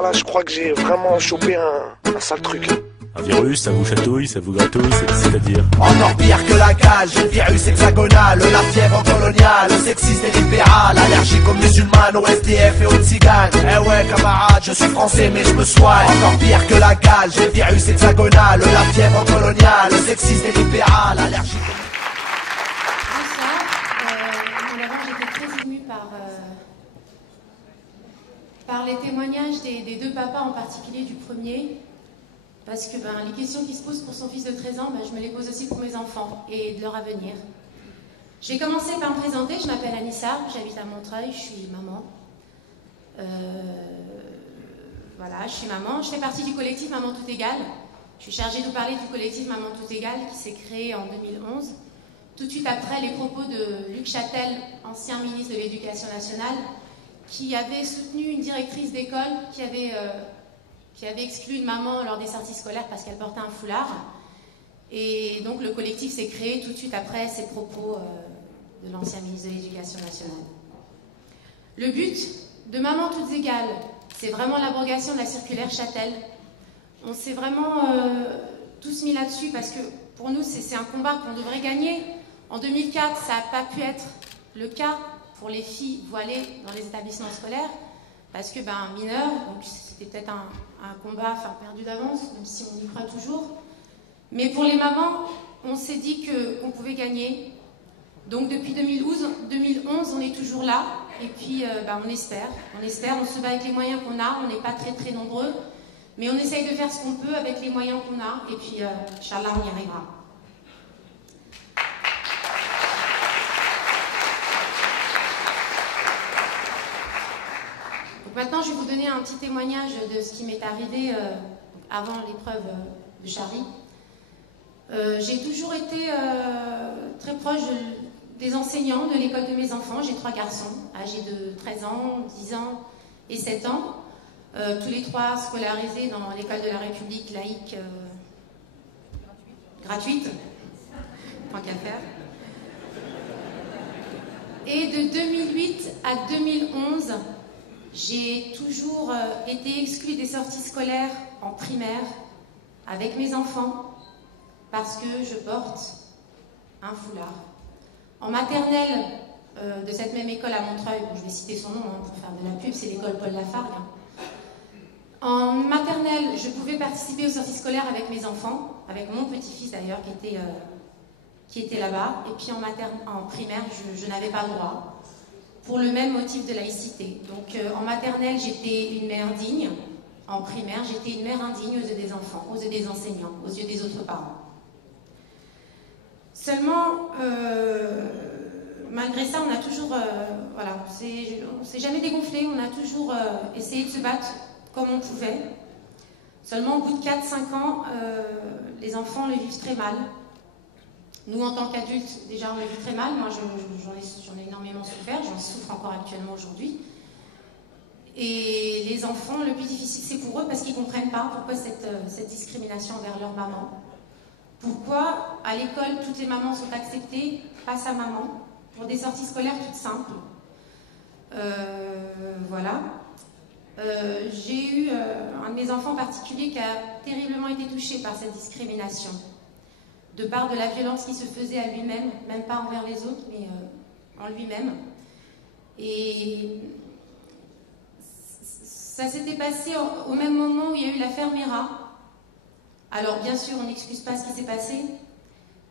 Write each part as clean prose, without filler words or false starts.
Là, je crois que j'ai vraiment chopé un sale truc. Un virus, ça vous chatouille, ça vous gratouille, c'est-à-dire Encore pire que la cage, le virus hexagonal, la fièvre coloniale, sexiste et libéral, allergique aux musulmanes, aux SDF et aux tziganes. Eh ouais camarade, je suis français mais je me soigne. Encore pire que la cage, le virus hexagonal, la fièvre coloniale, sexiste et libéral, allergique aux... Bonsoir, j'étais très émue par les témoignages des deux papas, en particulier du premier. Parce que les questions qui se posent pour son fils de 13 ans, je me les pose aussi pour mes enfants et de leur avenir. Je vais commencer par me présenter. Je m'appelle Anissa, j'habite à Montreuil, je suis maman. Voilà, je suis maman. Je fais partie du collectif Maman Tout Égale. Je suis chargée de vous parler du collectif Maman Tout Égale qui s'est créé en 2011, tout de suite après les propos de Luc Châtel, ancien ministre de l'Éducation nationale, qui avait soutenu une directrice d'école qui avait exclu une maman lors des sorties scolaires parce qu'elle portait un foulard. Et donc le collectif s'est créé tout de suite après ces propos de l'ancien ministre de l'Éducation nationale. Le but de Maman Toutes Égales, c'est vraiment l'abrogation de la circulaire Châtel. On s'est vraiment tous mis là-dessus parce que pour nous c'est un combat qu'on devrait gagner. En 2004, ça n'a pas pu être le cas pour les filles voilées dans les établissements scolaires. Parce que mineur, donc c'était peut-être un combat perdu d'avance, même si on y croit toujours. Mais pour les mamans, on s'est dit qu'on pouvait gagner. Donc depuis 2011, on est toujours là. Et puis on espère, on se bat avec les moyens qu'on a. On n'est pas très très nombreux, mais on essaye de faire ce qu'on peut avec les moyens qu'on a. Et puis, Inch'Allah, on y arrivera. Maintenant, je vais vous donner un petit témoignage de ce qui m'est arrivé avant l'épreuve de Charlie. J'ai toujours été très proche des enseignants de l'école de mes enfants. J'ai 3 garçons, âgés de 13 ans, 10 ans et 7 ans. Tous les 3 scolarisés dans l'école de la République laïque gratuite, tant qu'à faire. Et de 2008 à 2011, j'ai toujours été exclue des sorties scolaires en primaire avec mes enfants parce que je porte un foulard. En maternelle de cette même école à Montreuil, je vais citer son nom pour faire de la pub, c'est l'école Paul Lafargue. En maternelle, je pouvais participer aux sorties scolaires avec mes enfants, avec mon petit-fils d'ailleurs qui était là-bas. Et puis en primaire, je n'avais pas le droit. Pour le même motif de laïcité. Donc en maternelle, j'étais une mère digne. En primaire, j'étais une mère indigne aux yeux des enfants, aux yeux des enseignants, aux yeux des autres parents. Seulement, malgré ça, on a toujours, on s'est jamais dégonflé, on a toujours essayé de se battre comme on pouvait. Seulement, au bout de 4-5 ans, les enfants le vivent très mal. Nous, en tant qu'adultes, déjà, on le vit très mal. Moi, j'en ai énormément souffert. J'en souffre encore actuellement aujourd'hui. Et les enfants, le plus difficile, c'est pour eux parce qu'ils ne comprennent pas pourquoi cette discrimination envers leur maman. Pourquoi, à l'école, toutes les mamans sont acceptées, pas sa maman, pour des sorties scolaires toutes simples. Voilà. J'ai eu un de mes enfants en particulier qui a terriblement été touché par cette discrimination. De part de la violence qui se faisait à lui-même, même pas envers les autres, mais en lui-même. Et ça s'était passé au même moment où il y a eu l'affaire Mira. Alors bien sûr, on n'excuse pas ce qui s'est passé,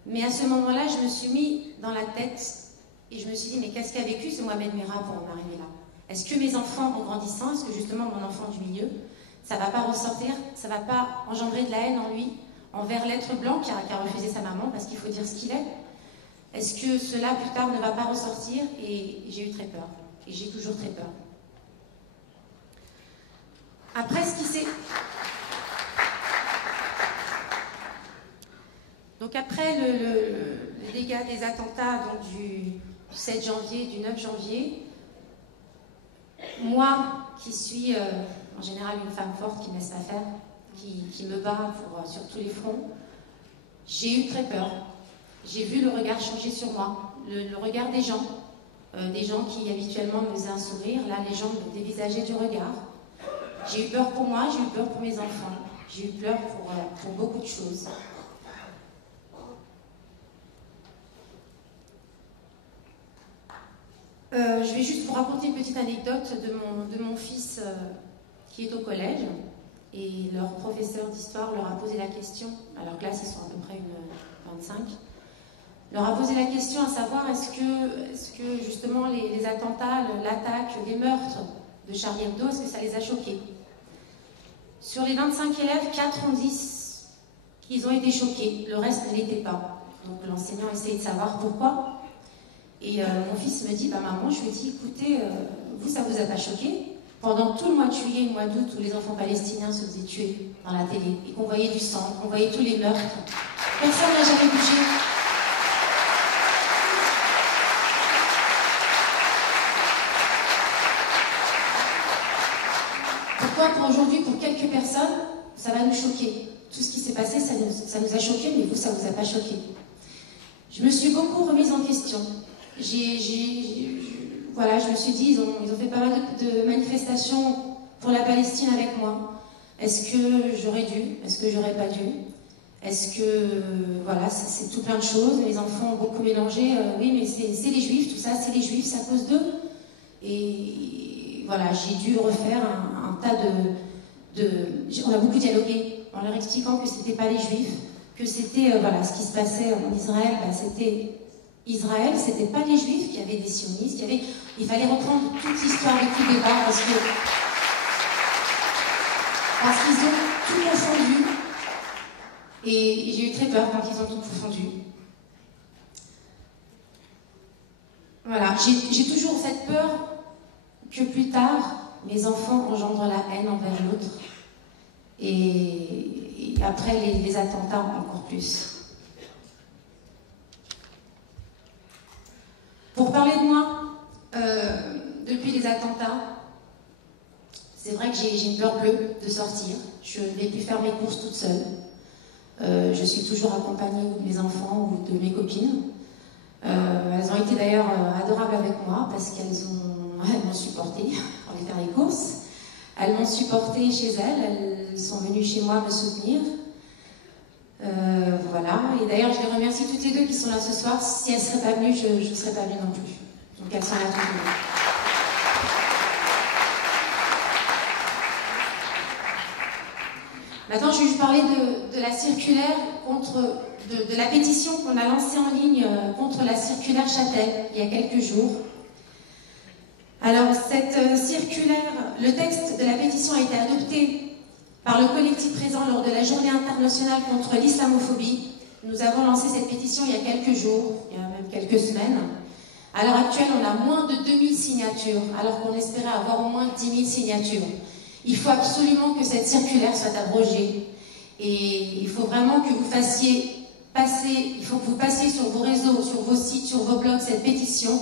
mais à ce moment-là, je me suis mis dans la tête et je me suis dit, mais qu'est-ce qu'a vécu ce Mohamed Mira pour en arriver là? Est-ce que mes enfants, en grandissant, est-ce que justement mon enfant du milieu, ça ne va pas ressortir, ça ne va pas engendrer de la haine en lui envers l'être blanc qui a refusé sa maman, parce qu'il faut dire ce qu'il est? Est-ce que cela, plus tard, ne va pas ressortir? Et j'ai eu très peur. Et j'ai toujours très peur. Après ce qui s'est... Donc après le dégât des attentats donc du 7 janvier, du 9 janvier, moi, qui suis en général une femme forte qui ne laisse pas faire, qui me bat sur tous les fronts, j'ai eu très peur. J'ai vu le regard changer sur moi, le regard des gens qui habituellement me faisaient un sourire. Là, les gens me dévisageaient du regard. J'ai eu peur pour moi, j'ai eu peur pour mes enfants, j'ai eu peur pour beaucoup de choses. Je vais juste vous raconter une petite anecdote de mon fils qui est au collège. Et leur professeur d'histoire leur a posé la question, à leur classe ils sont à peu près une 25, leur a posé la question à savoir est-ce que justement les attentats, l'attaque, les meurtres de Charlie Hebdo, est-ce que ça les a choqués? Sur les 25 élèves, 4 ont dit qu'ils ont été choqués, le reste ne l'était pas. Donc l'enseignant essayait de savoir pourquoi. Et mon fils me dit, maman, je lui ai dit, écoutez, vous ça vous a pas choqué? Pendant tout le mois de juillet et le mois d'août où les enfants palestiniens se faisaient tuer dans la télé et qu'on voyait du sang, qu'on voyait tous les meurtres, personne n'a jamais bougé. Pourquoi pour aujourd'hui, pour quelques personnes, ça va nous choquer? Tout ce qui s'est passé, ça nous a choqués, mais vous, ça vous a pas choqué. Je me suis beaucoup remise en question. Voilà, je me suis dit, ils ont fait pas mal de manifestations pour la Palestine avec moi. Est-ce que j'aurais dû? Est-ce que j'aurais pas dû? Est-ce que, voilà, c'est tout plein de choses. Les enfants ont beaucoup mélangé. Oui, mais c'est les Juifs, tout ça, c'est les Juifs, c'est à cause d'eux. Et voilà, j'ai dû refaire un tas on a beaucoup dialogué en leur expliquant que c'était pas les Juifs, que c'était, voilà, ce qui se passait en Israël, c'était... Israël, c'était pas les Juifs qui avaient des sionistes, il fallait reprendre toute l'histoire de tout débat parce qu'ils ont tout confondu et j'ai eu très peur quand ils ont tout confondu. Voilà, j'ai toujours cette peur que plus tard, mes enfants engendrent la haine envers l'autre et après les attentats encore plus. Pour parler de moi, depuis les attentats, c'est vrai que j'ai une peur bleue de sortir. Je ne vais plus faire mes courses toute seule. Je suis toujours accompagnée de mes enfants ou de mes copines. Elles ont été d'ailleurs adorables avec moi parce qu'elles m'ont supportée pour aller faire les courses. Elles m'ont supportée chez elles. Elles sont venues chez moi me soutenir. Voilà, et d'ailleurs je les remercie toutes les deux qui sont là ce soir. Si elles ne seraient pas venues, je ne serais pas venue non plus. Donc elles sont là toutes les deux. Maintenant je vais vous parler de la circulaire de la pétition qu'on a lancée en ligne contre la circulaire Chatel il y a quelques jours. Alors cette circulaire, le texte de la pétition a été adopté par le collectif présent lors de la journée internationale contre l'islamophobie. Nous avons lancé cette pétition il y a quelques jours, il y a même quelques semaines. À l'heure actuelle, on a moins de 2000 signatures, alors qu'on espérait avoir au moins 10 000 signatures. Il faut absolument que cette circulaire soit abrogée. Et il faut vraiment que vous fassiez passer, il faut que vous passiez sur vos réseaux, sur vos sites, sur vos blogs cette pétition,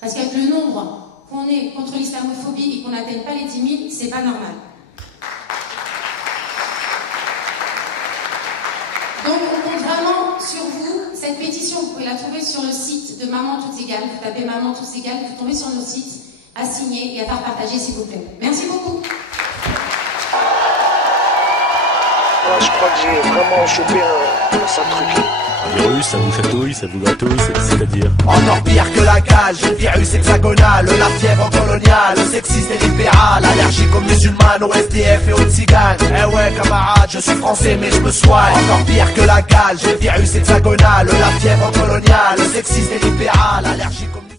parce qu'avec le nombre qu'on est contre l'islamophobie et qu'on n'atteigne pas les 10 000, c'est pas normal. Donc on compte vraiment sur vous. Cette pétition, vous pouvez la trouver sur le site de Maman Toutes Égales. Vous tapez Maman Toutes Égales, vous tombez sur nos sites, à signer et à faire partager s'il vous plaît. Merci beaucoup. Ouais, je crois que j'ai vraiment chopé un sale truc. Un virus, ça vous chatouille, ça vous gratouille, c'est-à-dire? Encore pire que la cale, j'ai le virus hexagonal, la fièvre coloniale, sexiste et libéral, allergique aux musulmanes, aux SDF et aux tziganes. Eh ouais camarade, je suis français mais je me soigne. Encore pire que la cale, j'ai le virus hexagonal, la fièvre coloniale, sexiste et libéral, allergique aux